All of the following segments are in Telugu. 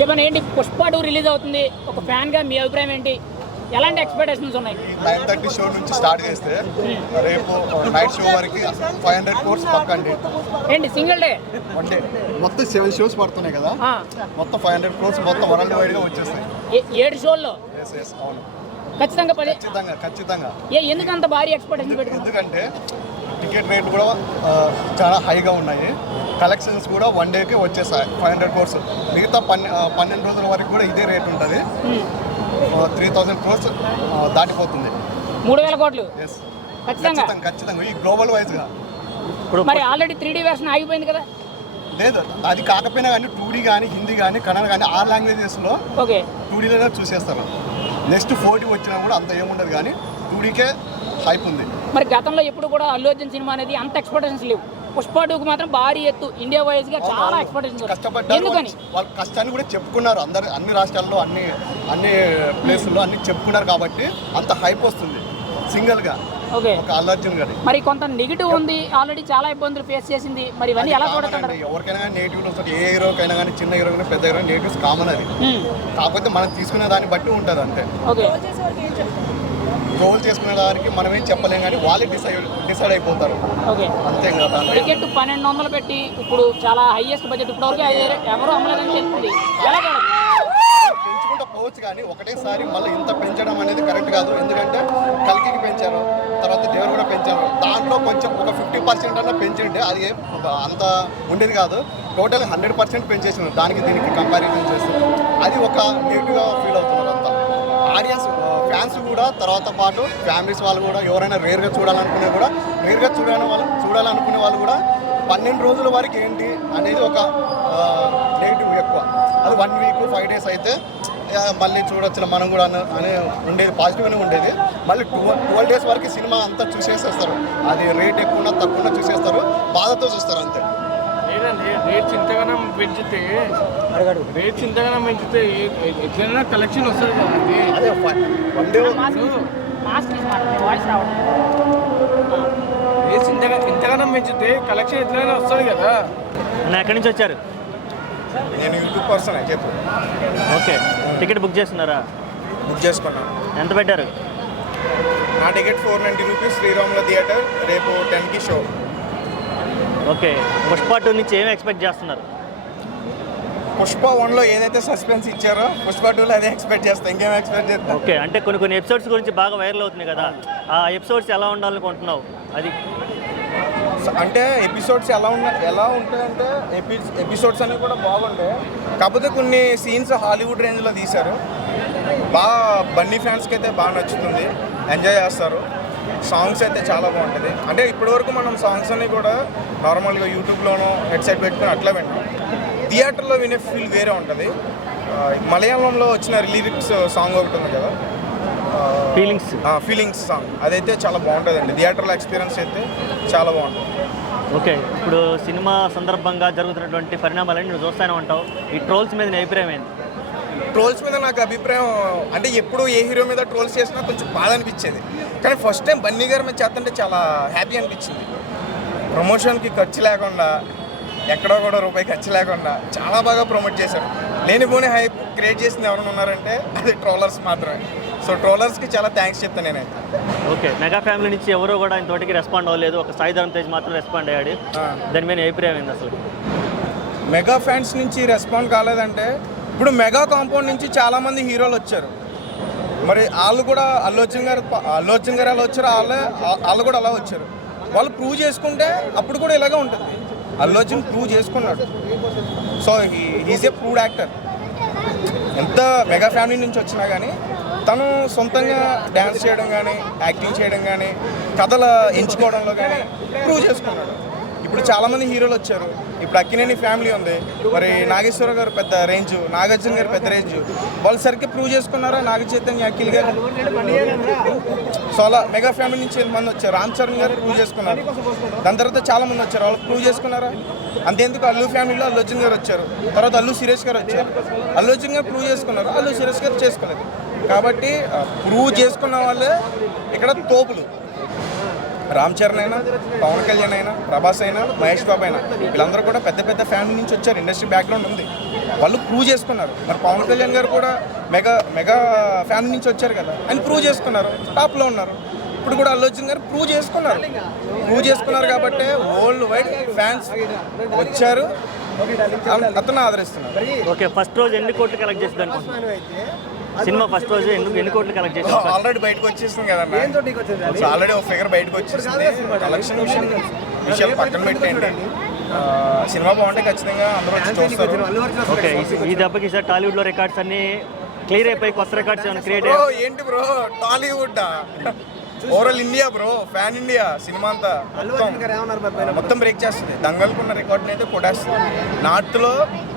చెప్పండి, ఏంటి పుష్ప 2 రిలీజ్ అవుతుంది, ఒక ఫ్యాన్గా మీ అభిప్రాయం ఏంటి? ఎలాంటి ఎక్స్పెక్టేషన్స్ ఉన్నాయి? 9:30 షో నుంచి స్టార్ట్ చేస్తే రేపు నైట్ షో వరకు 500 crores పక్కండి. ఏంటి సింగిల్ డే వన్ డే మొత్తం 7 షోస్ పడుతున్నాయి కదా, మొత్తం 500 crores మొత్తం వరల్డ్ వైడ్ గా వచ్చేస్తాయి 7 షోల్లో. అవును, ఖచ్చితంగా ఖచ్చితంగా. ఎందుకు అంత భారీ ఎక్స్పెక్టేషన్ పెట్టుకున్నారు? ఎందుకంటే టికెట్ రేట్ కూడా చాలా హైగా ఉన్నాయి, కలెక్షన్స్ కూడా వన్ డేకి వచ్చేసాయి 500 crores. మిగతా 12 రోజుల వరకు కూడా ఇదే రేట్ ఉంటుంది, 3000 crores దాటిపోతుంది. 3000 కోట్లు ఖచ్చితంగా ఈ గ్లోబల్ వైజ్ గా. మరి ఆల్రెడీ 3D వెర్షన్ ఆగిపోయింది కదా? లేదు, అది కాకపోయినా కానీ 2D కానీ హిందీ కానీ కన్నడ కానీ 6 లాంగ్వేజెస్లో 2Dలోనే చూసేస్తారు. నెక్స్ట్ 4D వచ్చినా కూడా అంత ఏముండదు, కానీ 2Dకే హైప్ ఉంది. మరి గతంలో ఎప్పుడు కూడా అల్లు అర్జున్ సినిమా అనేది అంత ఎక్స్పెక్టేషన్స్ లేవు, పుష్ప 2కి మాత్రం భారీ ఎత్తు ఇండియా వైజ్ గా చాలా ఎక్స్పెక్టేషన్స్. కష్టపడ్డారు, ఎందుకని వాళ్ళ కష్టాన్ని కూడా చెప్పుకున్నారు, అన్ని రాష్ట్రాల్లో అన్ని ప్లేసుల్లో అన్ని చెప్పుకున్నారు కాబట్టి అంత హైప్ వస్తుంది సింగిల్ గా. ఒక అల్లు అర్జున్ గారి మరి కొంత నెగిటివ్ ఉంది, ఆల్రెడీ చాలా ఇబ్బందులు ఫేస్ చేసింది, మరి ఇవన్నీ ఎలా చూడతారు? ఎవరికైనా కానీ నెగిటివ్ వస్తుంది, ఏ హీరోకైనా కానీ, చిన్న హీరో కానీ పెద్ద హీరో నెగిటివ్స్ కామన్. అది కాకపోతే మనం తీసుకునే దాన్ని బట్టి ఉంటుంది అంతే. రోల్ చేసుకునే దానికి మనం ఏం చెప్పలేం, కానీ వాళ్ళే డిసైడ్ అయిపోతారు అంతే కదా. టికెట్ 1200 పెట్టి ఇప్పుడు చాలా హైయెస్ట్ బడ్జెట్ ఇప్పటివరకు ఎవరు అమ్మలేదని చెప్తుంది. పెంచుకుంటూ పోవచ్చు, కానీ ఒకటేసారి మళ్ళీ ఇంత పెంచడం అనేది కరెక్ట్ కాదు. ఎందుకంటే కల్కికి పెంచారు, తర్వాత దేవుడు కూడా పెంచారు, దాంట్లో కొంచెం ఒక 50% అన్నా పెంచింటే అది అంత ఉండేది కాదు. టోటల్ 100% పెంచేసినారు, దానికి దీనికి కంపారిజన్ చేస్తే అది ఒక నెగిటివ్గా ఫీల్ అవుతున్నారు అంతా ఆడియన్స్, ఫ్యాన్స్ కూడా. తర్వాత పాటు ఫ్యామిలీస్ వాళ్ళు కూడా, ఎవరైనా రేర్గా చూడాలనుకునే కూడా, రేర్గా చూడాలనుకునే వాళ్ళు కూడా 12 రోజుల వరకు ఏంటి అనేది ఒక నెగిటివ్ ఎక్కువ. అది 1 వీక్ 5 days అయితే మళ్ళీ చూడొచ్చు మనం కూడా అనే ఉండేది, పాజిటివ్గానే ఉండేది. మళ్ళీ 12 days వరకు సినిమా అంతా చూసేసేస్తారు, అది రేట్ ఎక్కువ తక్కువ చూసేస్తారు, బాధతో చూస్తారు అంతే. రేట్స్ ఇంతగానం పెంచితే ఎట్లైనా కలెక్షన్ వస్తుంది కదండి. అదే రేట్స్ ఇంతగానం పెంచితే కలెక్షన్ ఎట్లయినా వస్తుంది కదా. ఎక్కడి నుంచి వచ్చారు? నేను యూట్యూబ్ పర్సన్ చెప్పు. ఓకే, టికెట్ బుక్ చేస్తున్నారా? బుక్ చేసుకున్నాను. ఎంత పెట్టారు? నా టికెట్ 490 రూపీస్, శ్రీరాముల థియేటర్, రేపు 10కి షో. ఓకే, పుష్ప 2 నుంచి ఏమి ఎక్స్పెక్ట్ చేస్తున్నారు? పుష్ప 1లో ఏదైతే సస్పెన్స్ ఇచ్చారో పుష్ప 2లో అదే ఎక్స్పెక్ట్ చేస్తాం, ఇంకేం ఎక్స్పెక్ట్ చేస్తాం. ఓకే, అంటే కొన్ని ఎపిసోడ్స్ గురించి బాగా వైరల్ అవుతున్నాయి కదా, ఆ ఎపిసోడ్స్ ఎలా ఉండాలనుకుంటున్నావు? అది అంటే ఎపిసోడ్స్ ఎలా ఉంటాయంటే ఎపిసోడ్స్ అనేవి కూడా బాగుంటాయి, కాకపోతే కొన్ని సీన్స్ హాలీవుడ్ రేంజ్లో తీశారు. బాగా బన్నీ ఫ్యాన్స్కి అయితే బాగా నచ్చుతుంది, ఎంజాయ్ చేస్తారు. సాంగ్స్ అయితే చాలా బాగుంటుంది. అంటే ఇప్పటివరకు మనం సాంగ్స్ అన్ని కూడా నార్మల్గా యూట్యూబ్లోనో హెడ్సెట్ పెట్టుకుని అట్లా వింటాం, థియేటర్లో వినే ఫీల్ వేరే ఉంటుంది. మలయాళంలో వచ్చిన లిరిక్స్ సాంగ్ ఒకటి ఉంది కదా, ఫీలింగ్స్ సాంగ్, అదైతే చాలా బాగుంటుందండి. థియేటర్లో ఎక్స్పీరియన్స్ అయితే చాలా బాగుంటుంది. ఓకే, ఇప్పుడు సినిమా సందర్భంగా జరుగుతున్నటువంటి పరిణామాలన్నీ నువ్వు చూస్తూనే ఉంటావు, ఈ ట్రోల్స్ మీద నీ అభిప్రాయం ఏంటి? ట్రోల్స్ మీద నాకు అభిప్రాయం అంటే ఎప్పుడు ఏ హీరో మీద ట్రోల్స్ చేసినా కొంచెం బాధ అనిపించేది, కానీ ఫస్ట్ టైం బన్నీ గారి మీద చేస్తుంటే చాలా హ్యాపీ అనిపించింది. ప్రమోషన్కి ఖర్చు లేకుండా, ఎక్కడో కూడా రూపాయి ఖర్చు లేకుండా చాలా బాగా ప్రమోట్ చేశారు. లేనిపోని హైప్ క్రియేట్ చేసింది ఎవరైనా ఉన్నారంటే అది ట్రోలర్స్ మాత్రమే. సో ట్రోలర్స్కి చాలా థ్యాంక్స్ చెప్తాను నేనైతే. ఓకే, మెగా ఫ్యామిలీ నుంచి ఎవరో కూడా ఇంతటికి రెస్పాండ్ అవ్వలేదు, ఒక సాయి ధరమ్ తేజ్ మాత్రం రెస్పాండ్ అయ్యాడు, దాని మీద అభిప్రాయం ఏంది అసలు? మెగా ఫ్యాన్స్ నుంచి రెస్పాండ్ కాలేదంటే, ఇప్పుడు మెగా కాంపౌండ్ నుంచి చాలామంది హీరోలు వచ్చారు, మరి వాళ్ళు కూడా అల్లు అర్జున్ గారు అలా వచ్చారు, వాళ్ళు కూడా అలా వచ్చారు. వాళ్ళు ప్రూవ్ చేసుకుంటే అప్పుడు కూడా ఇలాగే ఉంటుంది. అల్లు అర్జున్ ప్రూవ్ చేసుకున్నాడు, so he's a proved actor. ఎంత మెగా ఫ్యామిలీ నుంచి వచ్చినా కానీ తను సొంతంగా డ్యాన్స్ చేయడం కానీ, యాక్టింగ్ చేయడం కానీ, కథలు ఎంచుకోవడంలో కానీ ప్రూవ్ చేసుకున్నాడు. ఇప్పుడు చాలామంది హీరోలు వచ్చారు, ఇప్పుడు అక్కినేని ఫ్యామిలీ ఉంది, మరి నాగేశ్వర గారు పెద్ద రేంజ్, నాగార్జున గారు పెద్ద రేంజ్, వాళ్ళు సరిగ్గా ప్రూవ్ చేసుకున్నారా? నాగ చైతన్య, అఖిల్ గారు, సో అలా మెగా ఫ్యామిలీ నుంచి ఎంతమంది వచ్చారు. రామ్ చరణ్ గారు ప్రూవ్ చేసుకున్నారు, దాని తర్వాత చాలామంది వచ్చారు, వాళ్ళు ప్రూవ్ చేసుకున్నారా? అంతేందుకు అల్లు ఫ్యామిలీలో అల్లు అర్జున్ గారు వచ్చారు, తర్వాత అల్లు సురేష్ గారు వచ్చారు. అల్లు అర్జున్ గారు ప్రూవ్ చేసుకున్నారు, అల్లు సురేష్ గారు చేసుకోలేదు. కాబట్టి ప్రూవ్ చేసుకున్న వాళ్ళే ఇక్కడ తోపులు. రామ్ చరణ్ అయినా, పవన్ కళ్యాణ్ అయినా, ప్రభాస్ అయినా, మహేష్ బాబు అయినా, వీళ్ళందరూ కూడా పెద్ద పెద్ద ఫ్యామిలీ నుంచి వచ్చారు. ఇండస్ట్రీ బ్యాక్గ్రౌండ్ ఉంది, వాళ్ళు ప్రూవ్ చేసుకున్నారు. మరి పవన్ కళ్యాణ్ గారు కూడా మెగా ఫ్యామిలీ నుంచి వచ్చారు కదా, అని ప్రూవ్ చేసుకున్నారు, టాప్లో ఉన్నారు. ఇప్పుడు కూడా అల్లు అర్జున్ గారు ప్రూవ్ చేసుకున్నారు కాబట్టి వరల్డ్ వైడ్ ఫ్యాన్స్ వచ్చారు, అతను ఆదరిస్తున్నారు. ఓకే, ఫస్ట్ రోజు ఎన్ని కోట్లు కలెక్ట్ చేసింది అనుకుంటున్నాను? సినిమా ఫస్ట్ రోజు ఎన్ని కోట్లు కలెక్ట్ చేసింది? ఆల్రెడీ బయటకు వచ్చేసింది కదన్నా, ఆల్రెడీ ఒక ఫిగర్ బయటకు వచ్చేసింది. కలెక్షన్ విషయం పక్కన పెట్టండి, సినిమా బాగుంటే ఖచ్చితంగా అందరూ వచ్చి చూస్తారు. ఓకే, ఈ దెబ్బకి ఈసారి టాలీవుడ్లో రికార్డ్స్ అన్ని క్లియర్ అయిపోయి కొత్త రికార్డ్స్ ఏమైనా క్రియేట్ బ్రో ఏంటి bro Tollywood overall India bro, fan India cinema అంతా మొత్తం బ్రేక్ చేస్తుంది. దంగల్కున్న రికార్డుని అయితే కొట్టేస్తుంది, నార్త్లో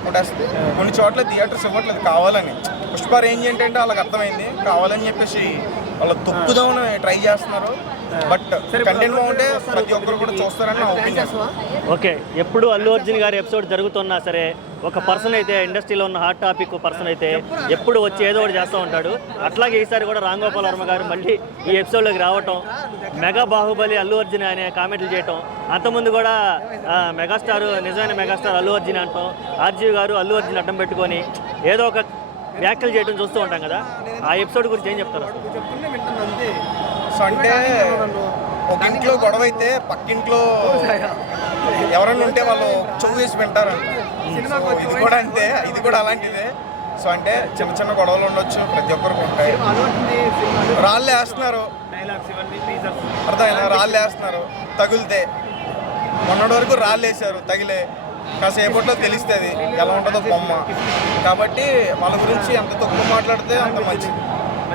కొట్టేస్తుంది. కొన్ని చోట్ల థియేటర్స్ ఇవ్వట్లేదు కావాలని. పుష్ప రేంజ్ ఏంటంటే వాళ్ళకి అర్థమైంది, కావాలని చెప్పేసి వాళ్ళు తొక్కుదామని ట్రై చేస్తున్నారు. బట్ కంటెంట్ బాగుంటే ప్రతి ఒక్కరు కూడా చూస్తారని నా ఒపీనియన్. ఓకే, ఎప్పుడు అల్లు అర్జున్ గారి ఎపిసోడ్ జరుగుతున్నా సరే ఒక పర్సన్ అయితే, ఇండస్ట్రీలో ఉన్న హాట్ టాపిక్ పర్సన్ అయితే ఎప్పుడు వచ్చి ఏదో ఒకటి చేస్తూ ఉంటాడు. అట్లాగే ఈసారి కూడా రామ్ గోపాల్ వర్మ గారు మళ్ళీ ఈ ఎపిసోడ్లోకి రావటం, మెగా బాహుబలి అల్లు అర్జున్ అనే కామెంట్లు చేయటం, అంతకుముందు కూడా మెగాస్టార్ నిజమైన మెగాస్టార్ అల్లు అర్జున్ అంటాం, ఆర్జీవి గారు అల్లు అర్జున్ అడ్డం పెట్టుకొని ఏదో ఒక వ్యాఖ్యలు చేయడం చూస్తూ ఉంటాం కదా, ఆ ఎపిసోడ్ గురించి ఏం చెప్తారు? సో అంటే ఒక ఇంట్లో గొడవ అయితే పక్కింట్లో ఎవరైనా ఉంటే వాళ్ళు చెవు వేసి వింటారు. ఇది కూడా అంతే, ఇది కూడా అలాంటిదే. సో అంటే చిన్న చిన్న గొడవలు ఉండొచ్చు, ప్రతి ఒక్కరికి ఉంటాయి. రాళ్ళు వేస్తున్నారు, అర్థమైనా రాళ్ళు వేస్తున్నారు, తగిలితే మొన్నటి వరకు రాళ్ళు వేసారు, తగిలే కాసేపట్లో తెలుస్తుంది ఎలా ఉంటుందో బొమ్మ. కాబట్టి వాళ్ళ గురించి ఎంత తక్కువ మాట్లాడితే అంత మంచిది.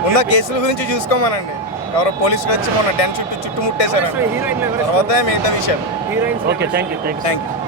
ఉన్న కేసుల గురించి చూసుకోమనండి, ఎవరో పోలీసులు వచ్చి మొన్న చుట్టుముట్టేశారండి, తర్వాత మిగతా విషయాలు. Okay, thank you.